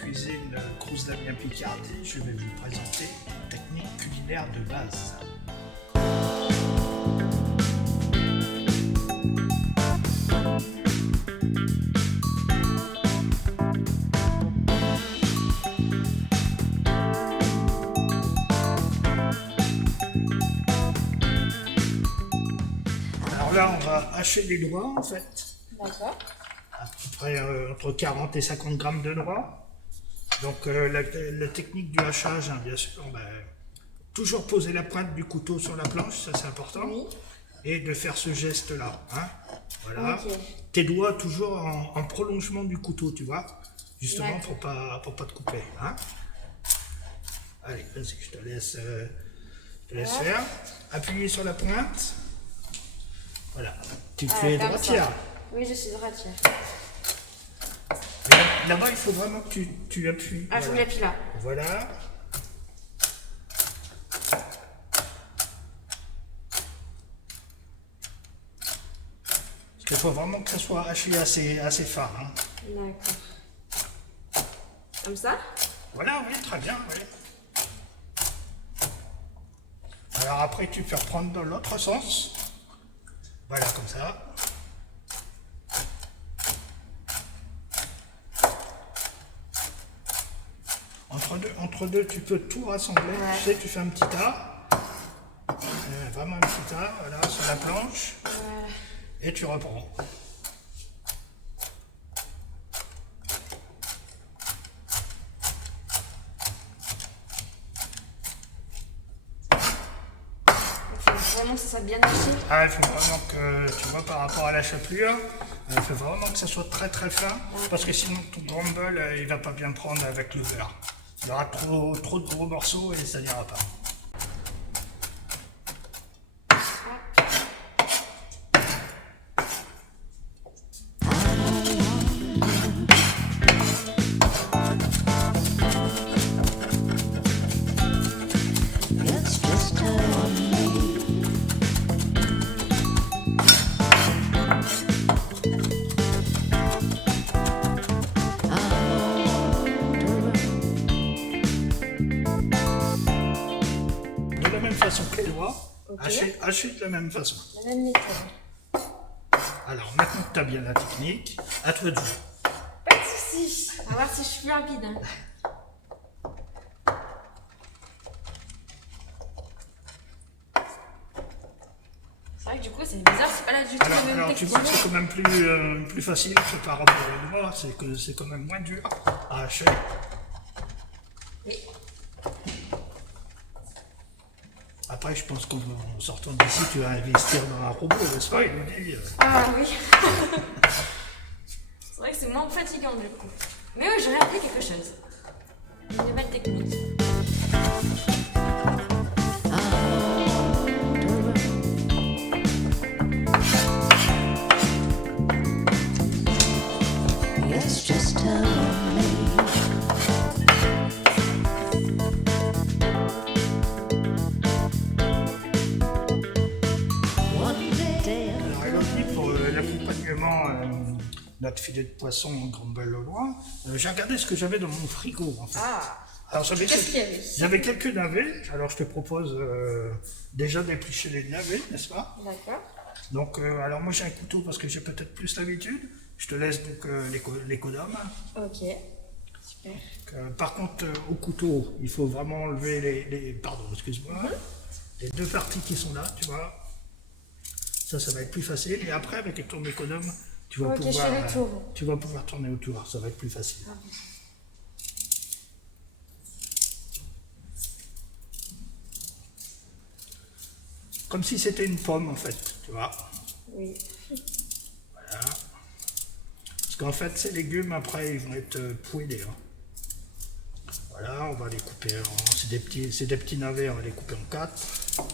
cuisine Crous Damien Picardie, je vais vous présenter une technique culinaire de base. Alors là, on va hacher les doigts en fait. D'accord. À peu près entre 40 et 50 grammes de noix. Donc la technique du hachage, hein, bien sûr, toujours poser la pointe du couteau sur la planche, ça c'est important. Oui. Et de faire ce geste-là. Hein. Voilà. Ok. Tes doigts toujours en prolongement du couteau, tu vois. Justement D'accord. pour pas te couper. Hein. Allez, vas-y, je te laisse faire. Appuyer sur la pointe. Voilà. Tu fais comme droitière. ça. Oui, je suis droitière. Mais là-bas, il faut vraiment que tu appuies. Ah, je vous l'appuie là. Voilà. Parce qu'il faut vraiment que ça soit haché assez fin. Hein. D'accord. Comme ça? Voilà, oui, très bien, oui. Alors après, tu peux reprendre dans l'autre sens. Voilà, comme ça. Entre deux, tu peux tout rassembler. Ouais. Tu sais, tu fais un petit tas. Vraiment un petit tas, voilà, sur la planche. Et tu reprends. Il faut vraiment que ça soit bien haché. Ah, il faut vraiment que, tu vois, par rapport à la chapelure, il faut vraiment que ça soit très fin, parce que sinon ton crumble, il va pas bien prendre avec le beurre. Il y aura trop de gros morceaux et ça n'ira pas. De la même façon que les doigts, hacher de la même façon. La même méthode. Alors maintenant que tu as bien la technique, à toi de jouer. Pas de soucis. On va voir si je suis plus rapide. Hein. C'est vrai que du coup, c'est bizarre, c'est pas là du tout la même Alors tu technique. vois que c'est quand même plus facile que par rapport aux doigts, c'est que c'est quand même moins dur à hacher. Oui. Après, je pense qu'en sortant d'ici, tu vas investir dans un robot, n'est-ce pas, Elodie? Ah oui. C'est vrai que c'est moins fatigant du coup. Mais oui, j'aurais appris quelque chose. Une nouvelle technique. It's just how I'm made. One day Alors, Elodie, pour l'accompagnement, notre filet de poisson en crumble au loin, j'ai regardé ce que j'avais dans mon frigo, en fait. Ah. Alors, Qu'est-ce qu'il y avait? j'avais quelques navets, alors je te propose déjà d'éplucher les navets, n'est-ce pas? D'accord. Donc, alors moi j'ai un couteau parce que j'ai peut-être plus l'habitude. Je te laisse donc l'économe. Ok. Super. Par contre, au couteau, il faut vraiment enlever pardon, excuse-moi, les deux parties qui sont là, tu vois. Ça va être plus facile. Et après, avec ton économe, tu vas Ok, je fais le tour. tu vas pouvoir tourner autour. Ça va être plus facile. Comme si c'était une pomme en fait, tu vois. Oui. Voilà. Parce qu'en fait, ces légumes, après, ils vont être poêlés. Hein. Voilà, on va les couper c'est des petits navets, on va les couper en 4. Ah,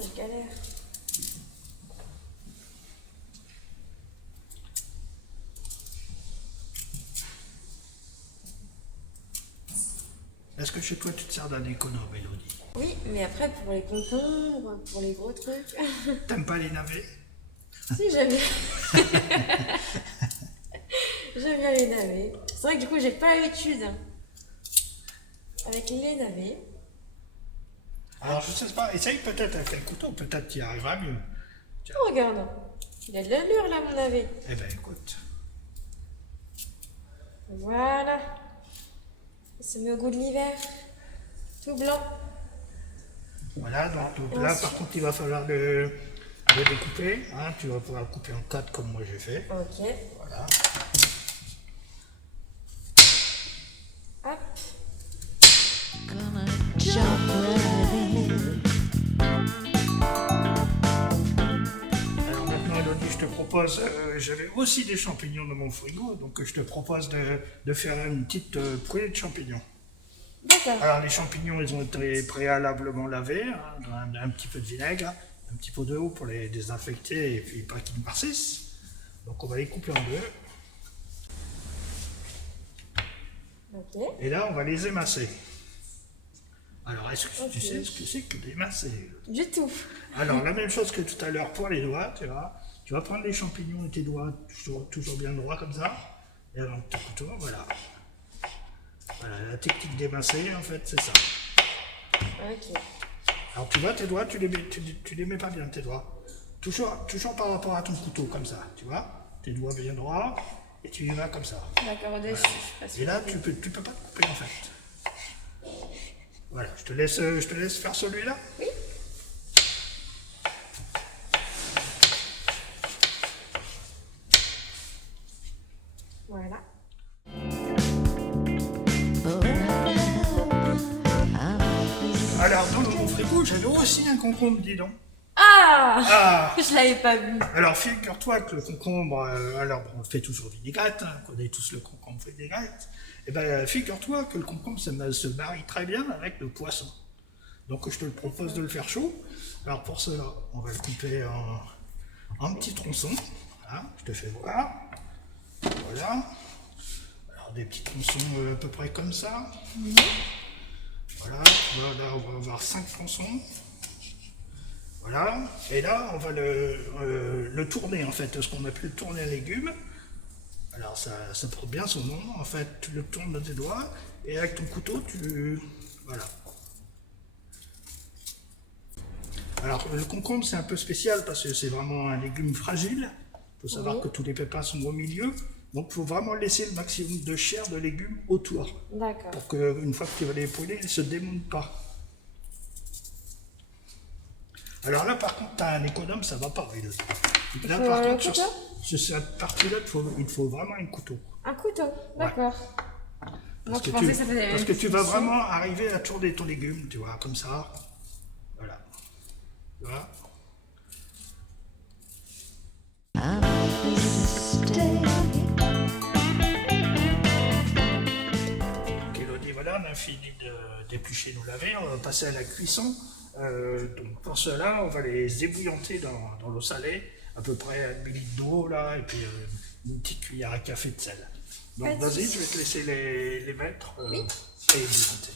je galère. Est-ce que chez toi, tu te sers d'un économe, Elodie? Oui, mais après, pour les concombres, pour les gros trucs. T'aimes pas les navets? Si, j'aime bien. J'aime bien les navets. C'est vrai que du coup, j'ai pas l'habitude avec les navets. Alors, je sais pas, essaye peut-être avec un couteau, peut-être tu y arriveras mieux. Oh, regarde, il a de l'allure là, mon navet. Eh ben, écoute. Voilà. Il se met au goût de l'hiver. Tout blanc. Voilà, donc là, par contre, il va falloir le découper. Hein, tu vas pouvoir le couper en 4 comme moi j'ai fait. Ok. Voilà. Hop. Gonna jump right in. Alors maintenant, Elodie, je te propose, j'avais aussi des champignons dans mon frigo, donc je te propose de faire une petite poêlée de champignons. D'accord. Alors les champignons, ils ont été préalablement lavés, hein, dans un petit peu de vinaigre, un petit peu d'eau pour les désinfecter et puis pas qu'ils marcissent. Donc on va les couper en deux. Ok. Et là, on va les émasser. Alors, est-ce que tu Ok. sais ce que c'est que d'émasser? Du tout. Alors, la même chose que tout à l'heure pour les doigts, tu vois. Tu vas prendre les champignons et tes doigts toujours bien droits comme ça. Et avec ton couteau, voilà. Voilà, la technique d'émasser, en fait, c'est ça. Ok. Alors, tu vois, tes doigts, tu les mets pas bien, tes doigts. Toujours par rapport à ton couteau, comme ça, tu vois. Tes doigts bien droits, et tu y vas comme ça. D'accord, au-dessus. je passe Et là, sur le tu peux pas te couper, en fait. Voilà, je te laisse faire celui-là. Oui. Voilà. Alors, dans mon frigo, j'avais aussi un concombre, dis donc. Ah, Ah. je l'avais pas vu. Alors, figure-toi que le concombre, alors bon, on fait toujours vinaigrette, hein, on connaît tous le concombre vinaigrette. Et ben, figure-toi que le concombre se marie très bien avec le poisson. Donc, je te le propose de le faire chaud. Alors, pour cela, on va le couper en petits tronçons. Voilà, je te fais voir. Voilà. Alors, des petits tronçons à peu près comme ça. Voilà, là, on va avoir 5 tronçons. Voilà, et là on va le tourner en fait, ce qu'on appelle tourner un légume. Alors ça porte bien son nom, en fait tu le tournes dans tes doigts et avec ton couteau tu... Voilà. Alors le concombre c'est un peu spécial parce que c'est vraiment un légume fragile. Il faut savoir Oui. que tous les pépins sont au milieu, donc il faut vraiment laisser le maximum de chair de légumes autour D'accord. pour qu'une fois que tu vas les poêler, ils ne se démontent pas. Alors là, par contre, tu as un économe, ça va pas. Là, faut par un contre, couteau sur cette partie-là, il faut vraiment un couteau. Un couteau, d'accord. Moi, Parce je que, pensais que ça faisait parce que tu vas ici. vraiment arriver à tourner ton légume, tu vois, comme ça. Voilà. Tu vois. I'm here to stay. Donc, Elodie, voilà, on a fini d'éplucher nos lavés. On va passer à la cuisson. Donc pour cela, on va les ébouillanter dans l'eau salée, à peu près 1 litre d'eau, là, et puis une petite cuillère à café de sel. Pas Donc de vas-y, souci. je vais te laisser les mettre Oui. et ébouillanter.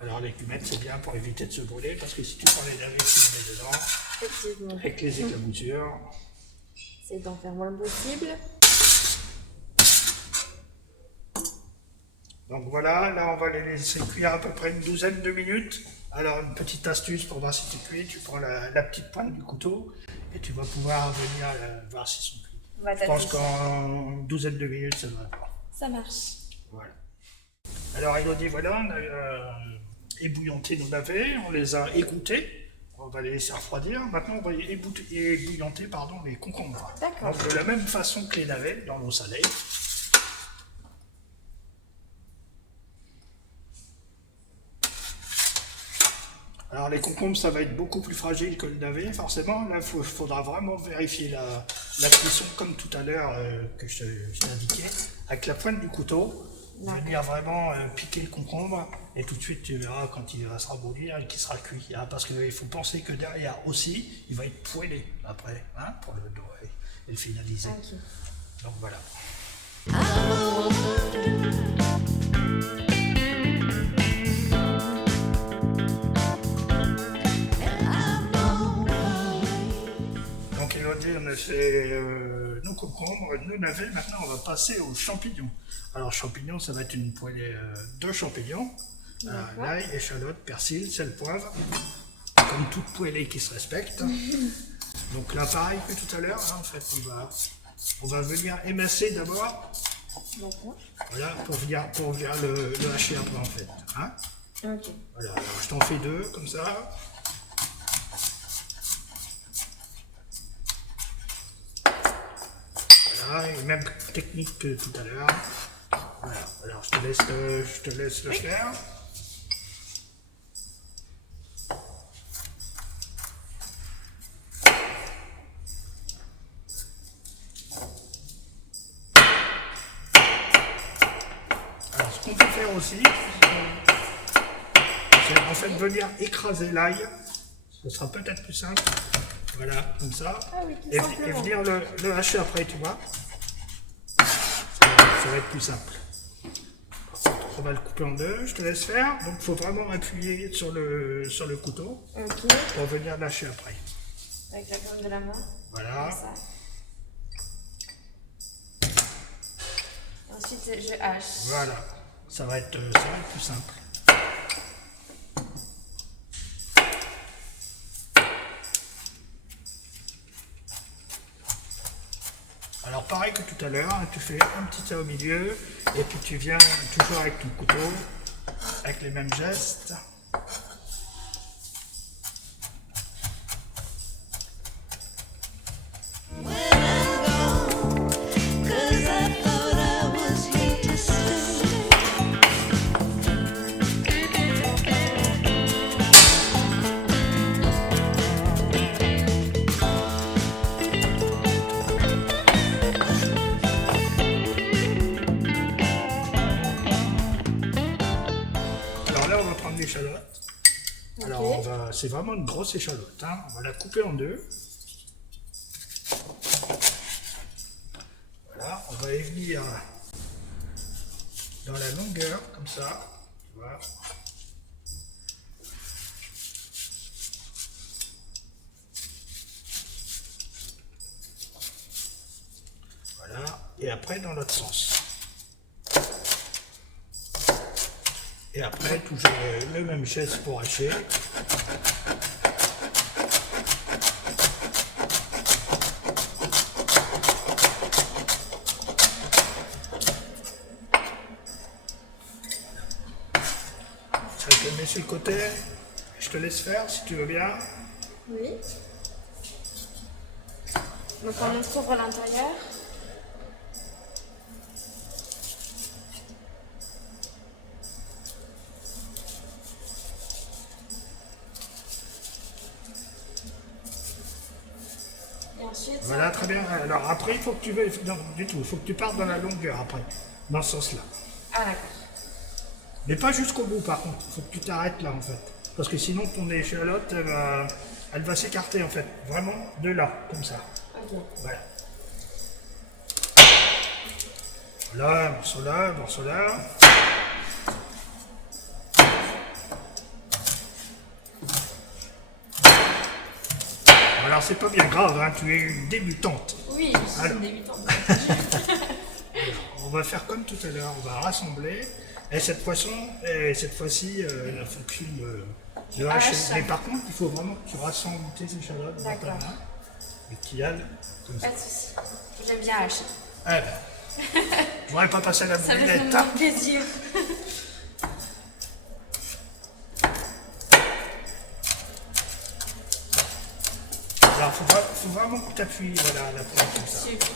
Alors les cumettes, c'est bien pour éviter de se brûler, parce que si tu prends les navets, tu les mets dedans, Effectivement. avec les éclaboussures. C'est d'en faire moins possible. Donc voilà, là on va les laisser cuire à peu près une douzaine de minutes. Alors une petite astuce pour voir si c'est cuit, tu prends la petite pointe du couteau et tu vas pouvoir venir voir si sont cuits. On va Je pense tâter. qu'en une douzaine de minutes ça devrait pas. Ça marche. Voilà. Alors Elodie, voilà, on a ébouillanté nos navets, on les a égouttés, on va les laisser refroidir. Maintenant on va ébouillanter les concombres. D'accord. Donc de la même façon que les navets, dans l'eau salée. Alors les concombres, ça va être beaucoup plus fragile que le navet, forcément. Là, il faudra vraiment vérifier la cuisson, comme tout à l'heure que je t'ai indiqué, avec la pointe du couteau, venir vraiment piquer le concombre, et tout de suite tu verras quand il va se rabouillir et qu'il sera cuit. Hein, parce qu'il faut penser que derrière aussi, il va être poêlé après, hein, pour le dorer et le finaliser. Ok. Donc voilà. aujourd'hui, on a fait nos concombres, nos navets. Maintenant, on va passer aux champignons. Alors, champignons, ça va être une poêlée de champignons. L'ail, échalote, persil, sel, poivre. Comme toute poêlée qui se respecte. Donc là, pareil que tout à l'heure, hein, en fait, on va venir émasser d'abord. D'accord. Voilà, pour venir le hacher après, en fait. Hein. Ok. Voilà, alors je t'en fais 2, comme ça. Voilà, et même technique que tout à l'heure. Voilà, alors je te laisse le faire. Alors ce qu'on peut faire aussi, c'est en fait venir écraser l'ail. Ce sera peut-être plus simple. Voilà, comme ça. Ah oui, tout Et simplement. venir le hacher après, tu vois. Ça va être plus simple. On va le couper en 2, je te laisse faire. Donc il faut vraiment appuyer sur le couteau Ok. pour venir lâcher après. Avec la paume de la main. Voilà. Comme ça. Ensuite, je hache. Voilà. Ça va être plus simple. Alors pareil que tout à l'heure, hein, tu fais un petit tas au milieu et puis tu viens toujours avec ton couteau, avec les mêmes gestes. Cause I thought I was here to stay. Alors là, on va prendre l'échalote. Alors, c'est vraiment une grosse échalote. Hein. On va la couper en 2. Voilà, on va y venir dans la longueur, comme ça. Tu vois. Voilà, et après dans l'autre sens. Et après, toujours le même geste pour hacher. Ça, je le mets sur le côté. Je te laisse faire si tu veux bien. Oui. Donc on ouvre l'intérieur. Et ensuite, Voilà, très bien. Alors après, il faut que tu veux. Non, du tout. Il faut que tu partes dans la longueur après. Dans ce sens-là. Ah d'accord. Mais pas jusqu'au bout par contre. Il faut que tu t'arrêtes là en fait. Parce que sinon ton échalote, elle va s'écarter en fait. Vraiment de là, comme ça. Ok. Voilà. Voilà, morceau là, morceau là. Alors c'est pas bien grave, hein, tu es une débutante. Oui, je suis Alors. une débutante. On va faire comme tout à l'heure, on va rassembler. Et cette fois-ci, la fonction de hacher. Hache. Mais par contre, il faut vraiment que tu rassembles tes échalotes dans ta D'accord. main. Et que tu y ailles comme ça. Pas de soucis. J'aime bien hacher. Eh ben, je voudrais pas passer la Ça me fait boulinette. vraiment plaisir. Alors, faut vraiment que tu appuies, voilà, la pointe comme ça. Super.